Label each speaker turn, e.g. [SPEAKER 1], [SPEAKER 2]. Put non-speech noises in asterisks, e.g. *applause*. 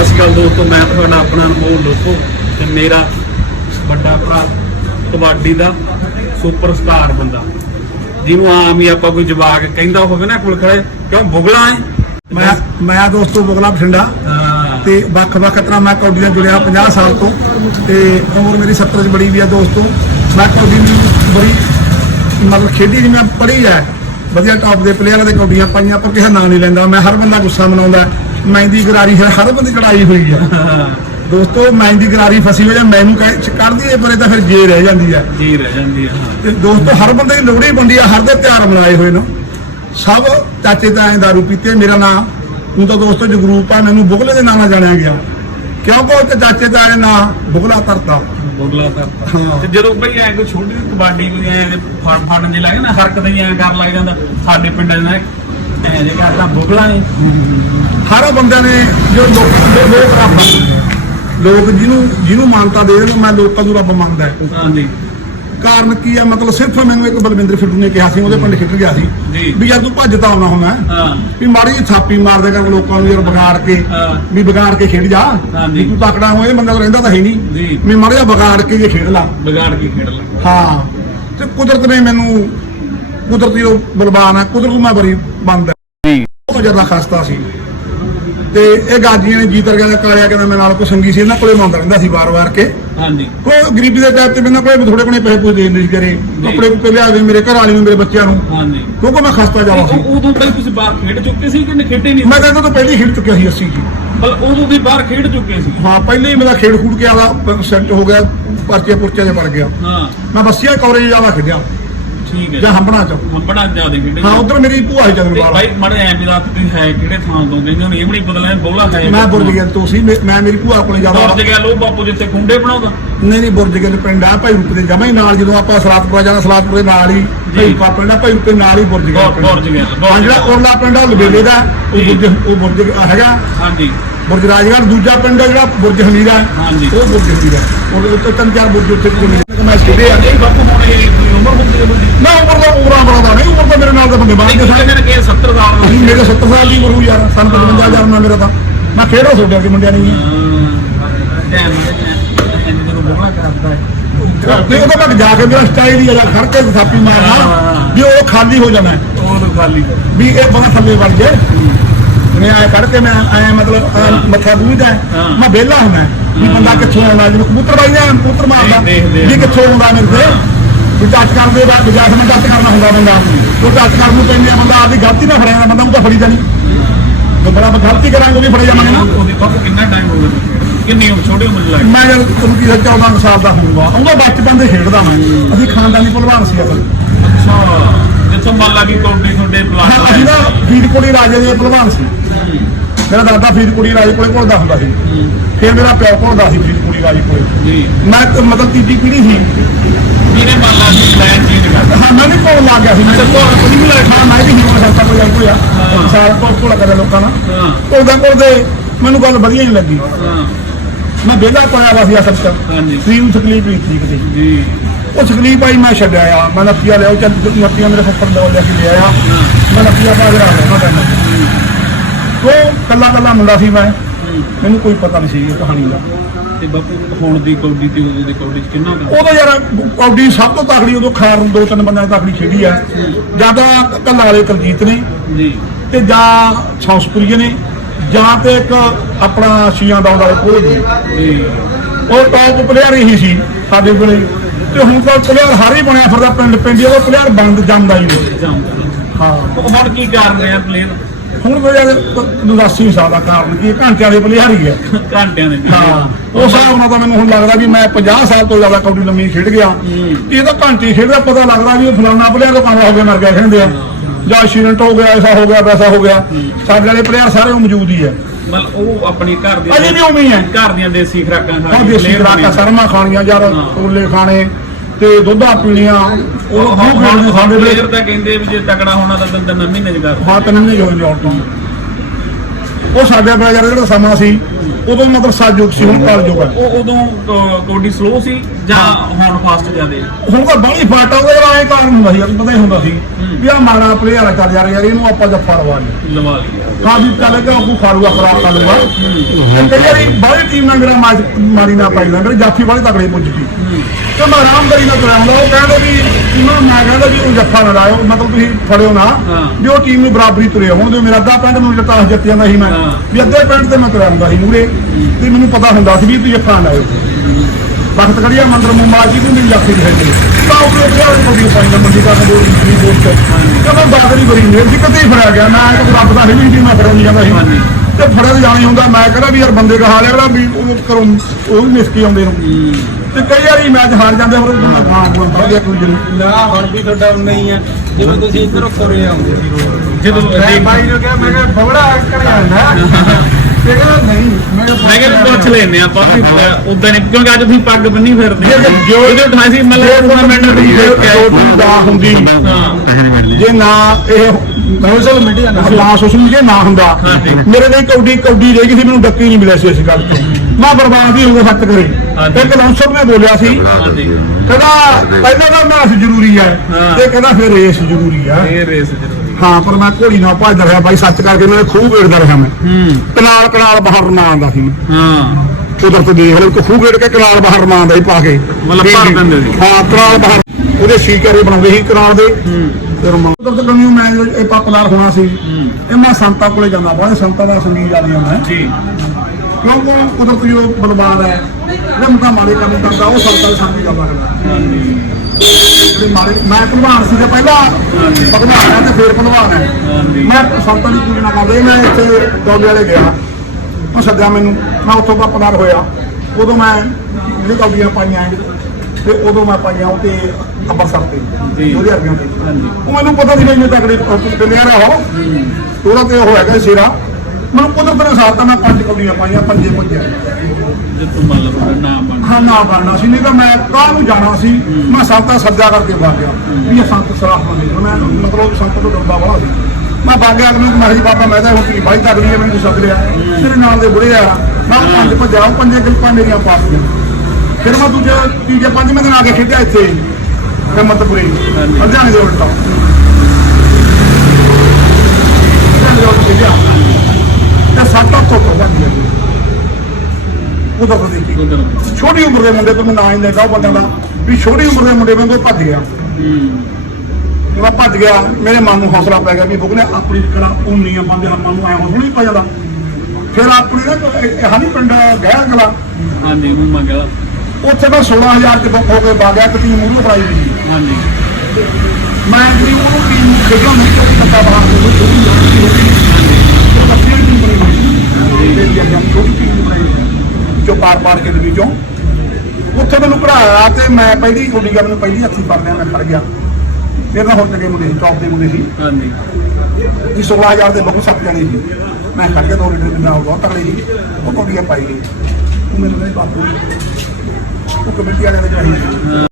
[SPEAKER 1] ਸਤਿ ਸ਼੍ਰੀ ਅਕਾਲ ਦੋਸਤੋ ਮੈਂ ਤੁਹਾਡਾ ਆਪਣਾ ਅਨਮੋਲ ਲੋਕੋ ਤੇ ਮੇਰਾ ਵੱਡਾ ਭਰਾ ਕਬੱਡੀ ਦਾ ਸੁਪਰਸਟਾਰ ਬੰਦਾ। ਜਿਹਨੂੰ ਆਮ ਹੀ ਆਪਾਂ ਕੋਈ ਜਵਾਕ ਕਹਿੰਦਾ ਹੋਵੇ ਨਾ ਕੋਲ ਖੜੇ ਕਿਉਂ ਬੁਗਲਾ ਹੈ
[SPEAKER 2] ਮੈਂ ਮੈਂ ਦੋਸਤੋ ਬਗਲਾ ਬਠਿੰਡਾ। ਤੇ ਵੱਖ-ਵੱਖ ਤਰ੍ਹਾਂ ਮੈਂ ਕੌਡੀ ਨਾਲ ਜੁੜਿਆ 50 ਸਾਲ ਤੋਂ। ਤੇ ਉਮਰ ਮੇਰੀ 70 ਚ ਬੜੀ ਵੀ ਆ ਦੋਸਤੋ। ਮੈਂ ਕੌਡੀ ਨੂੰ ਬੜੀ ਮਤਲਬ ਖੇਡੀ ਜਿਵੇਂ ਪੜ੍ਹੀ ਹੈ ਵਧੀਆ ਟੌਪ ਦੇ ਪਲੇਅਰਾਂ ਦੇ ਕੌਡੀਆਂ ਪਾਈਆਂ ਪਰ ਕਿਸੇ ਨਾਂ ਨਹੀਂ ਲੈਂਦਾ। ਮੈਂ ਹਰ ਬੰਦਾ ਗੁੱਸਾ ਮਨਾਉਂਦਾ ਮਹਿੰਦੀ ਗਰਾਰੀ ਹੈ ਹਰ ਬੰਦੇ ਚੜਾਈ ਹੋਈ ਹੈ ਦੋਸਤੋ ਮਹਿੰਦੀ ਗਰਾਰੀ ਫਸੀ ਹੈ ਮੈਨੂੰ ਕਹਿ ਕੱਢਦੀ ਹੈ ਪਰੇ ਤਾਂ ਫਿਰ ਜੇ ਰਹਿ ਜਾਂਦੀ ਹੈ
[SPEAKER 1] ਜੀ ਰਹਿ ਜਾਂਦੀ ਹਾਂ।
[SPEAKER 2] ਤੇ ਦੋਸਤੋ ਹਰ ਬੰਦੇ ਦੀ ਲੋਹੜੀ ਵੰਡੀ ਆ ਹਰ ਦੇ ਤਿਉਹਾਰ ਮਨਾਏ ਹੋਏ ਨੇ। ਸਭ ਚਾਚੇ ਤਾਏ ਦਾਰੂ ਪੀਤੇ ਮੇਰਾ ਨਾਮ ਹੁਣ ਤਾਂ ਦੋਸਤੋ ਜਗਰੂਪ ਆ ਮੈਨੂੰ ਬੁਗਲੇ ਦੇ ਨਾਂ ਨਾਲ ਜਾਣਿਆ ਗਿਆ। ਕਿਉਂਕਿ ਉਹ ਤੇ ਚਾਚੇ ਤਾਏ ਨੇ ਬੁਗਲਾ ਕਰਤਾ
[SPEAKER 1] ਬੁਗਲਾ ਕਰਤਾ। ਤੇ ਜਦੋਂ ਬਈ ਐ ਕੋਈ ਛੋਟੀ ਜਿਹੀ ਕਬੱਡੀ ਕੋਈ ਐ ਫੜ ਫੜਨ ਜੇ ਲੱਗੇ ਨਾ ਹਰਕਤ ਹੀ ਐ ਕਰ ਲੱਗ ਜਾਂਦਾ ਸਾਡੇ ਪਿੰਡਾਂ ਦੇ ਨਾਲ ਐ ਜੇ ਕਰਦਾ ਬੁਗਲਾ ਨੇ।
[SPEAKER 2] ਹਰ ਬੰਦੇ ਨੇ ਜੋ ਲੋਕ ਜੋ ਲੋਕ ਰੱਬ ਆ। ਲੋਕ ਜਿਹਨੂੰ ਜਿਹਨੂੰ ਮਾਨਤਾ ਦੇ ਰਹੇ ਮੈਂ ਲੋਕਾਂ ਨੂੰ ਰੱਬ ਮੰਨਦਾ ਹੈ।
[SPEAKER 1] ਹਾਂਜੀ।
[SPEAKER 2] ਕਾਰਨ ਕੀ ਆ? ਮਤਲਬ ਸਿਰਫ ਮੈਨੂੰ ਇੱਕ ਬਲਵਿੰਦਰ ਫਿੱਟੂ ਨੇ ਕਿਹਾ ਸੀ ਉਹਦੇ ਪਿੰਡ ਖੇਡ ਗਿਆ ਸੀ।
[SPEAKER 1] ਜੀ।
[SPEAKER 2] ਵੀ ਯਾਰ ਤੂੰ ਭੱਜਦਾ ਆਉਣਾ ਹੁੰਦਾ
[SPEAKER 1] ਹਾਂ।
[SPEAKER 2] ਵੀ ਮਾੜੀ ਜਿਹੀ ਥਾਪੀ ਮਾਰਦੇ ਕਰ ਲੋਕਾਂ ਨੂੰ ਯਾਰ ਵਿਗਾੜ ਕੇ। ਵੀ ਵਿਗਾੜ ਕੇ ਖੇਡ ਜਾ।
[SPEAKER 1] ਹਾਂਜੀ।
[SPEAKER 2] ਵੀ ਤੂੰ ਤਕੜਾ ਹੋ ਇਹ ਬੰਦਾ ਤਾਂ ਰਹਿੰਦਾ ਤਾਂ ਹੈ ਨਹੀਂ।
[SPEAKER 1] ਜੀ।
[SPEAKER 2] ਵੀ ਮਾੜਾ ਜਿਹਾ ਵਿਗਾੜ ਕੇ ਜੇ ਖੇਡ ਲਾ।
[SPEAKER 1] ਵਿਗਾੜ ਕੇ ਖੇਡ ਲਾ।
[SPEAKER 2] ਹਾਂ। ਤੇ ਕੁਦਰਤ ਨੇ ਮੈਨੂੰ ਕੁਦਰਤੀ ਉਹ ਬਲਵਾਨ ਹੈ ਕੁਦਰਤ ਨੂੰ ਮੈਂ ਬੜੀ ਬੰਦ
[SPEAKER 1] ਜੀ।
[SPEAKER 2] ਬਹੁਤ ਜ਼ਿਆਦਾ ਖਸਤਾ ਸੀ। ਤੇ ਇਹ ਗਾਜੀਆਂ ਨੇ ਜੀਤਰ ਗਿਆ ਕਾਲਿਆ ਕਹਿੰਦਾ ਮੇਰੇ ਨਾਲ ਕੋ ਸੰਗੀ ਸੀ ਇਹਨਾਂ ਕੋਲੇ ਮੰਗਦਾ ਰਹਿੰਦਾ ਸੀ ਵਾਰ-ਵਾਰ ਕੇ।
[SPEAKER 1] ਹਾਂਜੀ।
[SPEAKER 2] ਕੋਈ ਗਰੀਬੀ ਦੇ ਟਾਈਮ ਤੇ ਮੇਰੇ ਕੋਲੇ ਥੋੜੇ ਕੋਲੇ ਪੈਸੇ ਪੂਸੇ ਦੇ ਦਿੰਦੇ ਸੀ ਕਰੇ ਕੱਪੜੇ ਕੁੱਪੜੇ ਲਿਆ ਦੇ ਮੇਰੇ ਘਰ ਵਾਲੀ ਨੂੰ ਮੇਰੇ ਬੱਚਿਆਂ ਨੂੰ।
[SPEAKER 1] ਹਾਂਜੀ।
[SPEAKER 2] ਕਿਉਂਕਿ ਮੈਂ ਖਸਤਾ ਜਾਵਾ ਸੀ।
[SPEAKER 1] ਉਦੋਂ ਬਈ ਤੁਸੀਂ ਬਾਹਰ ਖੇਡ ਚੁੱਕੇ ਸੀ ਕਿ ਨਹੀਂ? ਖੇਡੇ ਨਹੀਂ
[SPEAKER 2] ਮੈਂ ਕਹਿੰਦਾ ਤਾਂ ਪਹਿਲੀ ਖੇਡ ਚੁੱਕਿਆ ਸੀ 80 ਜੀ।
[SPEAKER 1] ਮਤਲਬ ਉਦੋਂ ਵੀ ਬਾਹਰ ਖੇਡ ਚੁੱਕੇ ਸੀ?
[SPEAKER 2] ਹਾਂ ਪਹਿਲੇ ਹੀ ਮੇਰਾ ਖੇਡ ਖੂਡ ਕੇ ਆਲਾ ਪਰਸੈਂਟ ਹੋ ਗਿਆ ਪਰਚੇ ਪੁਰਚੇ ਚ ਪੜ ਗਿਆ।
[SPEAKER 1] ਹਾਂ।
[SPEAKER 2] ਮੈਂ ਬੱਸੀਆ ਕਾਲਜ ਜਾਵਾ ਖੇਡਿਆ।
[SPEAKER 1] ਠੀਕ ਹੈ
[SPEAKER 2] ਜਾਂ ਹੰਬਣਾ ਚ
[SPEAKER 1] ਹਾਂ ਬੜਾ ਜ਼ਿਆਦਾ ਖੇਡੇ
[SPEAKER 2] ਹਾਂ ਉਧਰ ਮੇਰੀ ਭੂਆ ਹੀ
[SPEAKER 1] ਤੇ
[SPEAKER 2] ਜਗਰਵਾਲ
[SPEAKER 1] ਬਾਈ ਮੜੇ ਐ ਵੀ ਰਾਤ ਦੀ ਹੈ ਕਿਹੜੇ ਥਾਂ ਤੋਂ? ਕਹਿੰਦੇ ਹੁਣ ਇਹ ਵੀ ਨਹੀਂ ਪਤਾ ਬੋਲਾ ਹੈ
[SPEAKER 2] ਮੈਂ ਬੁਰਜ ਗਿਆ ਤੋਂ ਸੀ ਮੈਂ ਮੈਂ ਮੇਰੀ ਭੂਆ ਕੋਲੇ ਜਾਵਾ।
[SPEAKER 1] ਬੁਰਜ ਗਿਆ ਲੋ ਬਾਪੂ ਜਿੱਥੇ ਖੁੰਡੇ ਬਣਾਉਂਦਾ।
[SPEAKER 2] ਨਹੀਂ ਨਹੀਂ ਬੁਰਜ ਗਿੱਲ ਪਿੰਡ ਆ ਭਾਈ ਰੂਪ ਦੇ ਜਮਾ ਹੀ ਨਾਲ ਜਦੋਂ ਆਪਾਂ ਸਲਾਤਪੁਰਾ ਜਾਣਾ ਸਲਾਤਪੁਰ ਦੇ ਨਾਲ ਹੀ ਭਾਈ ਪਾ ਪਿੰਡ ਆ ਭਾਈ ਰੂਪ ਦੇ ਨਾਲ ਹੀ ਬੁਰਜ ਗਿੱਲ
[SPEAKER 1] ਬੁਰ- ਬੁਰਜ ਗਿੱਲ, ਬੁਰਜ
[SPEAKER 2] ਹਾਂ ਜਿਹੜਾ
[SPEAKER 1] ਗਿੱਲ।
[SPEAKER 2] ਉਹਲਾ ਪਿੰਡ ਆ ਲਵੇਲੇ ਦਾ ਉਹ
[SPEAKER 1] ਜੀ।
[SPEAKER 2] ਬੁਰਜ ਉਹ ਬੁਰਜ ਗਿੱਲ ਹੈਗਾ।
[SPEAKER 1] ਹਾਂਜੀ।
[SPEAKER 2] ਬੁਰਜ ਰਾਜਗੜ੍ਹ ਦੂਜਾ ਪਿੰਡ ਆ ਜਿਹੜਾ ਬੁਰਜ ਹਮੀਰਾ
[SPEAKER 1] ਹਾਂਜੀ।
[SPEAKER 2] ਉਹ ਬੁਰਜ ਹਮੀਰਾ ਉਹਦੇ ਉੱਤੇ ਤਿੰਨ ਚਾਰ ਬੁਰਜ ਉੱਤੇ ਕੋਈ ਮੈਂ
[SPEAKER 1] ਇਹ ਬਾਪੂ ਹੁਣ ਇਹ ਉਮਰ ਹੁੰਦੀ ਹੈ ਬੰਦੀ
[SPEAKER 2] ਨਾ ਉਮਰ ਦਾ ਉਮਰਾਂ ਬੜਾ ਦਾ ਨਹੀਂ ਉਮਰ ਤਾਂ ਮੇਰੇ ਨਾਲ ਦਾ ਬੰਦੇ ਬਾਹਰ ਦੇ
[SPEAKER 1] ਨੇ ਕਿ 70 ਸਾਲ ਦਾ
[SPEAKER 2] ਮੇਰੇ 70 ਸਾਲ ਦੀ ਉਮਰ ਹੋਈ ਯਾਰ ਸਨ 55000 ਨਾਲ ਮੇਰਾ ਤਾਂ। ਮੈਂ ਖੇਡਾ ਸੋਡਿਆ ਕਿ ਮੁੰਡਿਆਂ ਨਹੀਂ
[SPEAKER 1] ਟਾਈਮ ਕਰਦਾ
[SPEAKER 2] ਨਹੀਂ ਉਹਦਾ ਮੈਂ ਜਾ ਕੇ ਮੇਰਾ ਸਟਾਈਲ ਹੀ ਆ ਖੜ ਕੇ ਥਾਪੀ ਮਾਰਨਾ ਵੀ ਉਹ ਖਾਲੀ ਹੋ ਜਾਣਾ। ਹੈ।
[SPEAKER 1] ਉਹ ਤਾਂ ਖਾਲੀ
[SPEAKER 2] ਵੀ ਇਹ ਬੰਦਾ ਥੱਲੇ ਵੜ ਜੇ ਮੈਂ ਆਇਆ ਫੜ ਕੇ ਮੈਂ ਆਇਆ ਮਤਲਬ ਮੱਥਾ ਬੂਝਦਾ। ਮੈਂ ਵਿਹਲਾ ਹੁੰਦਾ ਵੀ ਬੰਦਾ ਕਿੱਥੋਂ ਆਉਂਦਾ ਜਿਵੇਂ ਕਬੂਤਰ ਬਾਈਆਂ ਕਬੂਤਰ ਮਾਰਦਾ। ਵੀ ਕਿੱਥੋਂ ਆਉਂਦਾ ਮੇਰੇ ਤੇ। ਵੀ ਟੱਚ ਕਰਦੇ ਬਾਅਦ ਵਿਜਾਸ ਮੈਂ ਟੱਚ ਕਰਨਾ ਹੁੰਦਾ ਬੰਦਾ ਉਹ ਟੱਚ ਕਰਨ ਨੂੰ ਪੈਂਦਾ ਬੰਦਾ ਆਪਦੀ ਗਲਤੀ ਨਾਲ ਫੜਿਆ ਜਾਂਦਾ ਬੰਦਾ ਉਹ ਤਾਂ ਫੜੀ ਜਾਣੀ। ਜੇ ਬੜਾ ਗਲਤੀ ਕਰਾਂਗੇ ਉਹ ਵੀ ਫੜੇ ਜਾਵਾਂਗੇ ਨਾ।
[SPEAKER 1] ਉਹਦੀ ਬਾਪੂ ਕਿੰਨਾ ਟਾਈਮ ਹੋ ਗਿਆ। ਕਿੰਨੀ ਛੋਟੀ ਉਮਰ ਲੱਗ
[SPEAKER 2] ਮੈਂ ਜਦ ਤੁਹਾਨੂੰ ਕੀ 14 ਸਾਲ ਦਾ ਹੋਊਗਾ ਉਹਦਾ ਬਚਪਨ ਦੇ ਖੇਡਦਾ ਮੈਂ। ਅਸੀਂ ਖਾਨਦਾਨੀ ਭਲਵਾਨ ਸੀ ਅਸਲ
[SPEAKER 1] ਅੱਛਾ ਜਿੱਥੋਂ ਮੰਨ ਲਾ ਕਿ ਕੋਡੀ ਤੁਹਾਡੇ
[SPEAKER 2] ਹਾਂ, ਅਸੀਂ ਨਾ ਫਰੀਦਕੋਟੀ ਰਾਜੇ ਦੇ ਭਲਵਾਨ ਸੀ। ਮੇਰਾ ਦਾਦਾ ਫਰੀਦਕੋਟੀ ਰਾਜੇ ਕੋਲੇ ਘੁਲਦਾ ਹੁੰਦਾ ਸੀ। ਫਿਰ ਮੇਰਾ ਪਿਓ ਘੁਲਦਾ ਸੀ ਫਰੀਦਕੋਟੀ ਰਾਜੇ ਕੋਲੇ।
[SPEAKER 1] ਜੀ।
[SPEAKER 2] ਮੈਂ ਮਤਲਬ ਤੀਜੀ ਪੀੜ੍ਹੀ ਸੀ।
[SPEAKER 1] ਜਿਹਨੇ ਮੰਨ ਲਾ ਕਿ ਪਲਾਨ ਚੇਂਜ ਕਰਦਾ।
[SPEAKER 2] ਹਾਂ ਮੈਂ ਵੀ ਕੋਲ ਲੱਗ ਗਿਆ ਸੀ। ਮੈਂ ਤਾਂ ਕੋਲ ਕੋਈ ਵੀ ਲੈ ਖਾ ਮੈਂ ਵੀ ਹਿੰਮਤ ਕੋਲ ਜਾਈ ਹੋਇਆ
[SPEAKER 1] ਹਾਂ।
[SPEAKER 2] ਸਾਲ ਕੋਲ ਕੋਲ ਕਰਦਾ ਲੋਕਾਂ ਨਾਲ। ਕੋਲਦਾ ਕੋਲਦੇ ਮੈਨੂੰ ਗੱਲ ਵਧੀਆ ਨਹੀਂ ਲੱਗੀ। ਮੈਂ ਵਿਹਲਾ ਪਾਇਆ ਵਾ ਸੀ ਅਸਲ ਚ।
[SPEAKER 1] ਹਾਂਜੀ।
[SPEAKER 2] ਸਰੀਰ ਨੂੰ ਤਕਲੀਫ ਨਹੀਂ ਸੀ ਕਿਤੇ।
[SPEAKER 1] ਜੀ।
[SPEAKER 2] ਉਹ ਤਕਲੀਫ ਆਈ ਮੈਂ ਛੱਡ ਆਇਆ। ਮੈਂ ਨੱਪੀਆ ਲਿਆ ਚੱਲ ਨੱਪੀਆ ਮੇਰੇ ਫੱਫੜ ਦਾ ਲਿਆ ਕੇ ਲੈ ਆਇਆ ਮੈਂ ਨੱਪੀਆ ਪਾ ਕੇ ਰੱਖ ਲਿਆ ਮੈਂ ਉਹ ਕੱਲਾ ਕੱਲਾ ਮੁੰਡਾ ਸੀ ਮੈਂ। ਮੈਨੂੰ ਕੋਈ ਪਤਾ ਨਹੀਂ ਸੀ ਇਹ ਕਹਾਣੀ ਦਾ।
[SPEAKER 1] ਤੇ ਬਾਪੂ ਹੁਣ ਦੀ ਕੌਡੀ ਤੇ ਉਦੋਂ ਦੀ ਕੌਡੀ ਚ ਕਿੰਨਾ ਦਾ
[SPEAKER 2] ਉਦੋਂ ਯਾਰ ਕੌਡੀ ਸਭ ਤੋਂ ਤਕੜੀ ਉਦੋਂ ਖਾਰ ਨੂੰ ਦੋ ਤਿੰਨ ਬੰਦਿਆਂ ਦੀ ਤਕੜੀ ਖੇਡੀ ਆ ਜਾਂ। ਤਾਂ ਕੱਲਾ ਵਾਲੇ ਕੁਲਜੀਤ ਨੇ
[SPEAKER 1] ਜੀ।
[SPEAKER 2] ਤੇ ਜਾਂ ਛੌਸਪੁਰੀਏ ਨੇ ਜਾਂ ਤੇ ਇੱਕ ਆਪਣਾ ਸ਼ੀਆਂ ਦਾ ਵਾਲੇ ਕੋਲ ਜੀ। ਉਹ ਟੌਪ ਪਲੇਅਰ ਹੀ ਸੀ ਸਾਡੇ ਕੋਲੇ। ਤੇ ਹੁਣ ਤਾਂ ਪਲੇਅਰ ਹਰ ਹੀ ਬਣਿਆ ਫਿਰਦਾ ਪਿੰਡ ਪਿੰਡੀ ਉਹ ਪਲੇਅਰ ਬੰਦ ਜੰਮਦਾ ਹੀ ਨਹੀਂ।
[SPEAKER 1] ਜਾਂਦਾ
[SPEAKER 2] ਹਾਂ।
[SPEAKER 1] ਹੁਣ ਕੀ ਕਰ ਰਹੇ ਆ ਪਲੇਅਰ
[SPEAKER 2] ਹੁਣ ਯਾਰ ਉਦਾਸੀ ਨਹੀਂ ਸਕਦਾ ਕਾਰਨ ਕੀ ਘੰਟਿਆਂ ਦੇ ਪਲੇਅਰ ਹੀ।
[SPEAKER 1] ਘੰਟਿਆਂ ਦੇ ਵਿੱਚ।
[SPEAKER 2] ਹਾਂ ਉਸ ਹਿਸਾਬ ਨਾਲ ਤਾਂ ਮੈਨੂੰ ਹੁਣ ਲੱਗਦਾ ਵੀ ਮੈਂ 50 ਸਾਲ ਤੋਂ ਜ਼ਿਆਦਾ ਕੌਡੀ ਲੰਮੀ ਖੇਡ ਗਿਆ। ਇਹ ਤਾਂ ਘੰਟੇ ਖੇਡਦਾ ਪਤਾ ਲੱਗਦਾ ਵੀ ਇਹ ਫਲਾਨਾ ਪਲੇਅਰ ਤੋਂ ਕਾਮਯਾਬ ਹੋ ਗਿਆ ਮਰ ਗਿਆ ਖੇਡਦੇ ਆ। ਜਾਂ ਐਕਸੀਡੈਂਟ ਹੋ ਗਿਆ ਐਸਾ ਹੋ ਗਿਆ ਵੈਸਾ ਹੋ ਗਿਆ। ਸਾਡੇ ਵਾਲੇ ਪਲੇਅਰ ਸਾਰੇ ਉਹ ਮੌਜੂਦ ਹੀ ਹੈ।
[SPEAKER 1] ਮਤਲਬ ਉਹ ਆਪਣੀ ਘਰ ਦੀ
[SPEAKER 2] ਅਜੇ ਵੀ ਉਵੇਂ ਹੀ ਹੈ।
[SPEAKER 1] ਘਰ ਦੀਆਂ ਦੇਸੀ ਖਰਾਕਾਂ ਖਾ
[SPEAKER 2] ਦੇਸੀ
[SPEAKER 1] player
[SPEAKER 2] ਖਰਾਕਾ। ਸਰਮਾ ਖਾਣੀਆਂ ਯਾਰ। ਛੋਲੇ ਖਾਣੇ। ਤੇ ਦੁੱਧਾ ਪੀਣੀਆਂ ਉਹ
[SPEAKER 1] ਉਹ
[SPEAKER 2] ਖੇਡਦੇ ਸਾਡੇ
[SPEAKER 1] ਪਲੇਅਰ ਤਾਂ। ਕਹਿੰਦੇ ਵੀ ਜੇ ਤਕੜਾ ਹੋਣਾ ਤਾਂ ਤਿੰਨ ਤਿੰਨ ਮਹੀਨੇ ਚ ਕਰ
[SPEAKER 2] ਹਾਂ ਤਿੰਨ ਮਹੀਨੇ ਜੋਇਨ ਜੌਬ ਤੋਂ ਉਹ ਸਾਡੇ ਕੋਲ ਯਾਰ ਜਿਹੜਾ ਸਮਾਂ ਸੀ ਉਦੋਂ ਮਤਲਬ ਸਾਜੂਕ ਸੀ ਹੁਣ ਕਾਲ ਜੁਗ ਹੈ
[SPEAKER 1] ਉਹ ਉਦੋਂ ਕੌਡੀ ਸਲੋ ਸੀ ਜਾਂ ਹੁਣ ਫਾਸਟ ਜਿਆਦੇ
[SPEAKER 2] ਹੁਣ ਤਾਂ ਬਾਹਲੀ ਫਾਟਾ ਉਹਦਾ ਜਿਹੜਾ ਐ ਕਾਰਨ ਹੁੰਦਾ ਸੀ ਪਤਾ ਹੀ ਹੁੰਦਾ ਸੀ ਵੀ ਆ ਮਾੜਾ ਪਲੇਅਰ ਆ ਚੱਲ ਯਾਰ ਯਾਰ ਇਹਨੂੰ ਆਪਾਂ ਜੱਫਾ ਲਵਾ ਲਈ।
[SPEAKER 1] ਲਵਾ ਲਿਆ
[SPEAKER 2] ਹਾਂ ਵੀ ਚੱਲ ਕੇ ਉਹ ਫਾੜੂਗਾ ਖਰਾਬ ਕਰ ਲੂਗਾ ਤੇ ਵਾਰੀ ਬਾਹਲੀ ਟੀਮ ਨਾਲ ਮੇਰਾ ਮਾਰੀ ਨਾ ਪਾਈ ਨਾ ਮੇਰੇ ਜਾਫੀ ਵਾਲੇ ਤਕੜੇ ਪੁੱਜ ਗਈ। ਤੇ ਮੈਂ ਆਰਾਮ ਕਰੀ ਨਾ ਤੁਰਿਆ ਹੁੰਦਾ ਉਹ ਕਹਿੰਦੇ ਵੀ ਨੂੰ ਮੈਂ ਕਹਿੰਦਾ ਵੀ ਉਹ ਜੱਫਾ ਨਾ ਲਾਇਓ ਮਤਲਬ ਤੁਸੀਂ ਫੜਿਓ ਨਾ। ਵੀ ਉਹ ਟੀਮ ਨੂੰ ਬਰਾਬਰੀ ਤੁਰਿਆ ਹੁਣ ਜੋ ਮੇਰਾ ਅੱਧਾ ਪਿੰਡ ਮੈਨੂੰ ਜਿੱਤਾ ਜਿੱਤ ਜਾਂਦਾ ਸੀ ਮੈਂ। ਵੀ ਅੱਧੇ ਪਿੰਡ ਤੇ ਮੈਂ ਤੁਰਿਆ ਹੁੰਦਾ ਸੀ ਮੂਰੇ ਤੇ ਮੈਨੂੰ ਪਤਾ ਹੁੰਦਾ ਸੀ ਵੀ ਤੁਸੀਂ ਜੱਫਾ ਲਾਇਓ। ਜੀ ਮੇਰੀ ਦੇ। ਹੈ ਦੀ ਕੋਈ ਪਾਈ ਨਾ ਮੰਡੀ ਦਾ ਕੋਈ ਨਹੀਂ ਬੋਲ ਕੇ। ਕਹਿੰਦਾ ਨਹੀਂ ਬਰੀ ਸੀ ਕਿਤੇ ਹੀ ਫੜਿਆ ਗਿਆ। ਮੈਂ ਤਾਂ ਰੱਬ ਦਾ ਨਹੀਂ ਸੀ ਮੈਂ ਫੜਿਆ ਨਹੀਂ ਜਾਂਦਾ। ਸੀ ਤੇ ਫੜਿਆ ਜਾਣਾ ਹੀ ਹੁੰਦਾ। ਮੈਂ ਕਹਿੰਦਾ ਵੀ ਯਾਰ ਬੰਦੇ ਦਾ ਹਾਲ ਹੈ ਵੀ ਉਹ ਕਰੋ ਉਹ ਵੀ ਮਿਸ ਕੀ ਆਉਂਦੇ ਨੂੰ। ਤੇ ਕਈ ਵਾਰੀ ਮੈਚ ਹਾਰ ਜਾਂਦੇ ਫਿਰ ਉਹ ਬੰਦਾ ਗਾਂ ਗਾਂ ਫੜ ਗਿਆ ਕੋਈ
[SPEAKER 3] ਨਾ ਹੁਣ ਵੀ ਤੁਹਾਡਾ ਉਨਾ ਹੀ ਆ। ਜਿਵੇਂ ਤੁਸੀਂ ਇੱਧਰੋਂ ਤੁਰੇ ਆਉਂਦੇ
[SPEAKER 1] ਜਦੋਂ
[SPEAKER 3] ਮੈਂ ਬਾਈ ਨੂੰ ਕਿਹਾ ਮੈਂ ਕਿਹਾ ਬਗੜਾ ਕਰ ਜਾਂਦਾ *laughs* ਮੈਂ ਕਿਹਾ
[SPEAKER 1] ਮੈਂ ਕਿਹਾ ਵੀ ਪੁੱਛ ਲੈਨੇ ਆਪਾਂ ਉਦਾਂ ਨਹੀਂ ਕਿਉਂਕਿ ਅੱਜ ਤੁਸੀਂ ਪੱਗ ਬੰਨੀ ਫਿਰਦੇ ਜੋ ਜੋ ਉਠਾਈ ਸੀ ਮਤਲਬ ਟੂਰਨਾਮੈਂਟ ਨੂੰ
[SPEAKER 2] ਦਾ ਹੁੰਦੀ
[SPEAKER 1] ਹਾਂ।
[SPEAKER 2] ਜੇ ਨਾ ਇਹ
[SPEAKER 3] ਸੋਸ਼ਲ ਮੀਡੀਆ ਨਾਲ
[SPEAKER 2] ਨਾ ਸੋਸ਼ਲ ਮੀਡੀਆ ਨਾ ਹੁੰਦਾ।
[SPEAKER 1] ਹਾਂਜੀ।
[SPEAKER 2] ਮੇਰੇ ਲਈ ਕੌਡੀ ਕੌਡੀ ਰਹਿ ਗਈ ਸੀ ਮੈਨੂੰ ਡੱਕੀ ਨਹੀਂ ਮਿਲਿਆ ਸੀ ਇਸ ਗੱਲ ਤੋਂ। ਮੈਂ ਬਰਬਾਦ ਹੀ ਹੋ ਗਿਆ ਸੱਤ ਕਰੇ। ਇੱਕ ਲਾਂਸਰ ਨੇ ਬੋਲਿਆ ਸੀ। ਕਹਿੰਦਾ ਪਹਿਲਾਂ ਤਾਂ ਮੈਚ ਜ਼ਰੂਰੀ ਹੈ
[SPEAKER 1] ਹਾਂ।
[SPEAKER 2] ਤੇ ਕਹਿੰਦਾ ਫਿਰ ਰੇਸ ਜ਼ਰੂਰੀ ਹੈ
[SPEAKER 1] ਇਹ ਰੇਸ ਜ਼ਰੂਰੀ
[SPEAKER 2] ਹਾਂ ਪਰ ਮੈਂ ਘੋੜੀ ਨਾਲ ਭੱਜਦਾ ਰਿਹਾ ਬਾਈ ਸੱਚ ਕਰਕੇ ਮੈਂ ਖੂਹ ਵੇੜਦਾ ਰਿਹਾ ਮੈਂ।
[SPEAKER 1] ਹੂੰ।
[SPEAKER 2] ਕਨਾਲ ਕਨਾਲ ਬਾਹਰ ਨਾ ਆਉਂਦਾ ਸੀ ਮੈਂ।
[SPEAKER 1] ਹਾਂ।
[SPEAKER 2] ਕੁਦਰਤ ਦੇਖ ਲਓ ਕਿ ਖੂਹ ਵੇੜ ਕੇ ਕਨਾਲ ਬਾਹਰ ਨਾ ਆਉਂਦਾ ਸੀ ਪਾ ਕੇ।
[SPEAKER 1] ਮਤਲਬ ਭਰ ਦਿੰਦੇ ਸੀ।
[SPEAKER 2] ਹਾਂ ਕਨਾਲ ਬਾਹਰ। ਉਹਦੇ ਸ਼ੀਕਰੇ ਬਣਾਉਂਦੇ ਸੀ ਕਨਾਲ ਦੇ।
[SPEAKER 1] ਹੂੰ।
[SPEAKER 2] ਫਿਰ ਮੈਂ ਕੁਦਰਤ ਕਮੀ ਮੈਂ ਇਹ ਪਾਪੂਲਰ ਹੋਣਾ ਸੀ
[SPEAKER 1] ਹੂੰ।
[SPEAKER 2] ਇਹ ਮੈਂ ਸੰਤਾਂ ਕੋਲੇ ਜਾਂਦਾ ਬਹੁਤ ਸੰਤਾਂ ਦਾ ਸੰਗੀਤ ਜਾਂਦੀ ਹੁੰਦਾ
[SPEAKER 1] ਜੀ।
[SPEAKER 2] ਕਿਉਂਕਿ ਕੁਦਰਤ ਜੋ ਬਲਵਾਨ ਹੈ ਜਿਹੜਾ ਮਾੜੇ ਕੰਮ ਕਰਦਾ ਉਹ ਸੰਤਾਂ ਦੇ ਸੰਗੀ ਜਾਂਦਾ ਹੈ
[SPEAKER 1] ਹਾਂਜੀ।
[SPEAKER 2] ਜਿਹੜੇ ਮੈਂ ਭਲਵਾਨ ਸੀ ਤੇ ਪਹਿਲਾਂ ਭਲਵਾਨ ਹੈ ਤੇ ਫਿਰ ਭਲਵਾਨ ਹੈ।
[SPEAKER 1] ਹਾਂਜੀ।
[SPEAKER 2] ਮੈਂ ਸੰਤਾਂ ਦੀ ਪੂਜਾ ਕਰਦਾ। ਮੈਂ ਇੱਥੇ ਡੋਲੇ ਵਾਲੇ ਗਿਆ। ਉਹ ਸੱਦਿਆ ਮੈਨੂੰ। ਮੈਂ ਉੱਥੋਂ ਦਾ ਪਨਾਰ ਹੋਇਆ। ਉਦੋਂ ਮੈਂ ਜਿਹੜੀ ਕੌਡੀਆਂ ਪਾਈਆਂ ਤੇ ਉਦੋਂ ਮੈਂ ਪਾਈਆਂ ਉਹ ਤੇ ਅੰਮ੍ਰਿਤਸਰ ਤੇ।
[SPEAKER 1] ਜੀ।
[SPEAKER 2] ਉਹਦੇ
[SPEAKER 1] ਹਾਂਜੀ।
[SPEAKER 2] ਉਹ ਮੈਨੂੰ ਪਤਾ ਨਹੀਂ ਇੰਨੇ ਤਕੜੇ ਪਲੇਅਰ ਆ ਉਹ ਉਹਦਾ ਤੇ ਉਹ ਹੈਗਾ ਸ਼ੇਰਾ। ਮੈਨੂੰ ਕੁਦਰਤ ਨੇ ਸਾਥ ਤਾਂ ਮੈਂ ਪੰਜ ਕੌਡੀਆਂ ਪਾਈਆਂ ਪੰਜੇ ਪੰਜੇ।
[SPEAKER 1] ਬਣ
[SPEAKER 2] ਹਾਂ ਨਾ ਬਣਨਾ ਸੀ ਨਹੀਂ ਤਾਂ ਮੈਂ ਕਾਹ ਨੂੰ ਜਾਣਾ ਸੀ? ਮੈਂ ਸੰਤਾਂ ਸੱਜਾ ਕਰਕੇ ਵਗ ਗਿਆ। ਵੀ ਇਹ ਸੰਤ ਸਰਾਫ ਨੇ। ਮੈਂ ਮਤਲਬ ਸੰਤ ਤੋਂ ਡਰਦਾ ਬੜਾ ਸੀ। ਮੈਂ ਵਗ ਗਿਆ ਅਗਲੇ ਨੂੰ ਮੈਂ ਜੀ ਬਾਬਾ ਮੈਂ ਤਾਂ ਹੁਣ ਕੀ ਬਾਈ ਤਗੜੀ ਹੈ ਮੈਨੂੰ ਸੱਦ ਲਿਆ। ਤੇਰੇ ਨਾਲ ਦੇ ਬੁੜੇ ਆ। ਮੈਂ ਪੰਜ ਭੱਜਾ ਪੰਜੇ ਗਿਲਪਾਂ ਮੇਰੀਆਂ ਪਾਸ ਗਈਆਂ ਫਿਰ ਮੈਂ ਦੂਜੇ ਤੀਜੇ ਪੰਜਵੇਂ ਦਿਨ ਆ ਕੇ ਖੇਡਿਆ ਇੱਥੇ ਹਿੰਮਤਪੁਰੀ। ਲੁਧਿਆਣੇ ਦੇ ਉਲਟਾ। ਦੇ ਉਲਟ ਤੇ ਸੱਤ ਤੋਂ ਤੋਂ ਗਿਆ।
[SPEAKER 1] ਕੁਦਰਤ
[SPEAKER 2] ਛੋਟੀ ਉਮਰ ਦੇ ਮੁੰਡੇ ਤੋਂ ਮੈਂ ਨਾਂ ਹੀ ਲੈਂਦਾ ਉਹ ਬੰਦੇ ਦਾ। ਵੀ ਛੋਟੀ ਉਮਰ ਦੇ ਮੁੰਡੇ ਵਾਂਗੂ ਭੱਜ ਗਿਆ।
[SPEAKER 1] ਹੂੰ।
[SPEAKER 2] ਜਦੋਂ ਮੈਂ ਭੱਜ ਗਿਆ ਮੇਰੇ ਮਨ ਨੂੰ ਹੌਸਲਾ ਪੈ ਗਿਆ ਵੀ ਬੁਗਨੇ ਆਪਣੀ ਕਲਾ ਉਨੀ ਆ ਬੰਦੇ ਹਮਾਂ ਨੂੰ ਐ ਹੌਸਲਾ ਨਹੀਂ ਪੈ ਜਾਂਦਾ। ਫਿਰ ਆਪਣੀ ਨਾ ਹਾਨੀ ਪਿੰਡ ਗਿਆ ਗਲਾ
[SPEAKER 1] ਹਾਂਜੀ ਮੂੰਹ ਮੰਗਿਆ
[SPEAKER 2] ਉੱਥੇ ਮੈਂ 16000 ਚ ਬੁੱਕ ਹੋ ਕੇ ਬਾਗਿਆ ਕਿ ਟੀਮ ਮੂਹਰੇ ਫੜਾਈ ਸੀ।
[SPEAKER 1] ਹਾਂਜੀ।
[SPEAKER 2] ਮੈਂ ਜਿਹੜੀ ਉਹ ਟੀਮ ਖੇਡਿਆ ਨਹੀਂ ਕਿਉਂਕਿ ਪੱਤਾ ਬਾਹਰ ਤੋਂ ਕੋਈ ਛੋਟੀ ਜਿਹੀ ਹੋਈ ਉਹ ਬੱਚੀ ਟੀਮ ਬਣੀ ਹੋਈ ਜੋ ਪਾਰ ਪਾਰ ਕੇ ਦੇ ਵਿੱਚੋਂ। ਉੱਥੇ ਮੈਨੂੰ ਪੜਾਇਆ ਤੇ ਮੈਂ ਪਹਿਲੀ ਕੁੜੀ ਗੱਲ ਨੂੰ ਪਹਿਲੀ ਹੱਥੀ ਫੜ ਲਿਆ ਮੈਂ ਫੜ ਗਿਆ। ਫਿਰ ਮੈਂ ਹੁਣ ਚੱਗੇ ਮੁੰਡੇ ਸੀ ਚੌਕ ਦੇ ਮੁੰਡੇ ਸੀ।
[SPEAKER 1] ਹਾਂਜੀ।
[SPEAKER 2] ਜੀ 16000 ਦੇ ਬਹੁਤ ਸੱਤ ਜਾਣੇ ਸੀ। ਮੈਂ ਖੜ ਕੇ ਦੋ ਲੀਟਰ ਨਾਲ ਬਹੁਤ ਤਗੜੇ ਸੀ। ਉਹ ਕੁੜੀਆਂ ਪਾਈ ਗਈ ਉਹ ਮੈਨੂੰ ਨਹੀਂ ਬਾਪੂ ਉਹ ਕਮੇਟੀ ਵਾਲਿਆਂ ਦੇ ਚਾਹੀਦੀ